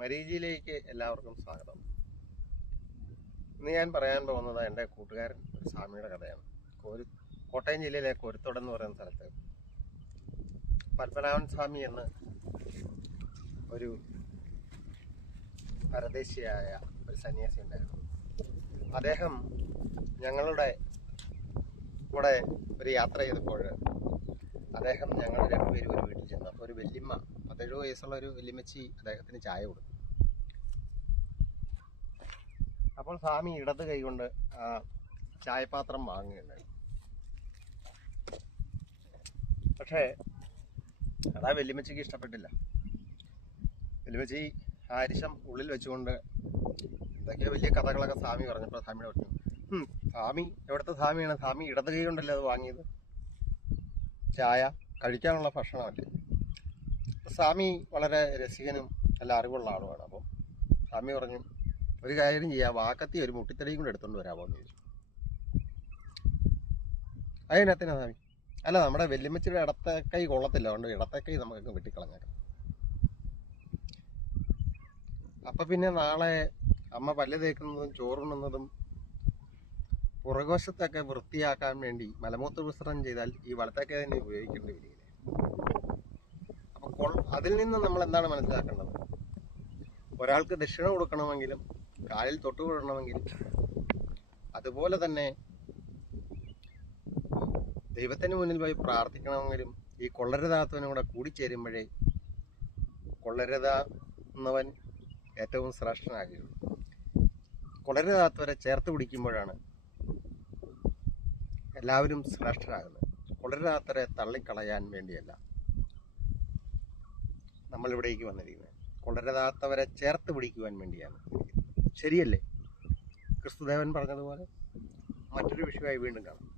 മരീചിയിലേക്ക് എല്ലാവർക്കും സ്വാഗതം. ഇന്ന് ഞാൻ പറയാൻ പോകുന്നത് എൻ്റെ കൂട്ടുകാരൻ ഒരു സ്വാമിയുടെ കഥയാണ്. കോട്ടയം ജില്ലയിലെ കോരുത്തോട് എന്ന് പറയുന്ന സ്ഥലത്ത് പത്മനാഭൻ സ്വാമി എന്ന് ഒരു പരദേശിയായ ഒരു സന്യാസി ഉണ്ടായിരുന്നു. അദ്ദേഹം ഞങ്ങളുടെ കൂടെ ഒരു യാത്ര ചെയ്തപ്പോൾ അദ്ദേഹം ഞങ്ങൾ രണ്ടുപേരും ഒരു വീട്ടിൽ ചെന്നു. അപ്പോൾ ഒരു വല്യമ്മ, 17 വയസ്സുള്ള ഒരു വല്യമ്മച്ചി അദ്ദേഹത്തിന് ചായ കൊടുത്തു. അപ്പോൾ സ്വാമി ഇടത് കൈകൊണ്ട് ആ ചായപാത്രം വാങ്ങുകയുണ്ടായിരുന്നു. പക്ഷേ അതാ വല്യമ്മച്ചിക്ക് ഇഷ്ടപ്പെട്ടില്ല. വല്യമ്മച്ചി ആ അരിശം ഉള്ളിൽ വെച്ചുകൊണ്ട് എന്തൊക്കെയോ വലിയ കഥകളൊക്കെ സ്വാമി പറഞ്ഞപ്പോൾ സ്വാമിയുടെ പറഞ്ഞു, സ്വാമി എവിടുത്തെ സ്വാമിയാണ്? സ്വാമി ഇടത് കൈ കൊണ്ടല്ലേ അത് വാങ്ങിയത്? ചായ കഴിക്കാനുള്ള ഭക്ഷണമല്ലേ? സ്വാമി വളരെ രസികനും നല്ല അറിവുള്ള ആളുമാണ്. അപ്പോൾ സ്വാമി പറഞ്ഞു, ഒരു കാര്യം ചെയ്യാം, വാക്കത്തി ഒരു മുട്ടിത്തടിയും കൂടെ എടുത്തുകൊണ്ട് വരാമോ എന്ന് ചോദിച്ചു. അതിനകത്തിനാ സ്വാമി? അല്ല, നമ്മുടെ വെല്ലുമ്മച്ചിയുടെ ഇടത്തെ കൈ കൊള്ളത്തില്ല, അതുകൊണ്ട് ഇടത്തെ കൈ നമുക്ക് വെട്ടിക്കളഞ്ഞേക്കാം. അപ്പൊ പിന്നെ നാളെ അമ്മ പല്ല് തേക്കുന്നതും ചോറുണ്ണുന്നതും പുറകുവശത്തൊക്കെ വൃത്തിയാക്കാൻ വേണ്ടി മലമൂത്ര വിസർജനം ചെയ്താൽ ഈ വലത്തേക്ക് തന്നെ ഉപയോഗിക്കേണ്ടി വരികയില്ലേ? അപ്പോൾ അതിൽ നിന്ന് നമ്മൾ എന്താണ് മനസ്സിലാക്കേണ്ടത്? ഒരാൾക്ക് ദക്ഷിണ കൊടുക്കണമെങ്കിലും കാലിൽ തൊട്ടുകൊള്ളണമെങ്കിലും അതുപോലെ തന്നെ ദൈവത്തിന് മുന്നിൽ പോയി പ്രാർത്ഥിക്കണമെങ്കിലും ഈ കൊള്ളരുതാത്തവനും കൂടെ കൂടിച്ചേരുമ്പോഴേ കൊള്ളരുതാന്നവൻ ഏറ്റവും ശ്രേഷ്ഠനാകുകയുള്ളൂ. കൊള്ളരുതാത്തവരെ ചേർത്ത് പിടിക്കുമ്പോഴാണ് എല്ലാവരും ശ്രേഷ്ഠരാകുന്നത്. കൊള്ളരുതാത്തവരെ തള്ളിക്കളയാൻ വേണ്ടിയല്ല നമ്മളിവിടേക്ക് വന്നിരിക്കുന്നത്, കൊള്ളരുതാത്തവരെ ചേർത്ത് പിടിക്കുവാൻ വേണ്ടിയാണ്. ശരിയല്ലേ? ക്രിസ്തുദേവൻ പറഞ്ഞതുപോലെ. മറ്റൊരു വിഷയമായി വീണ്ടും കാണാം.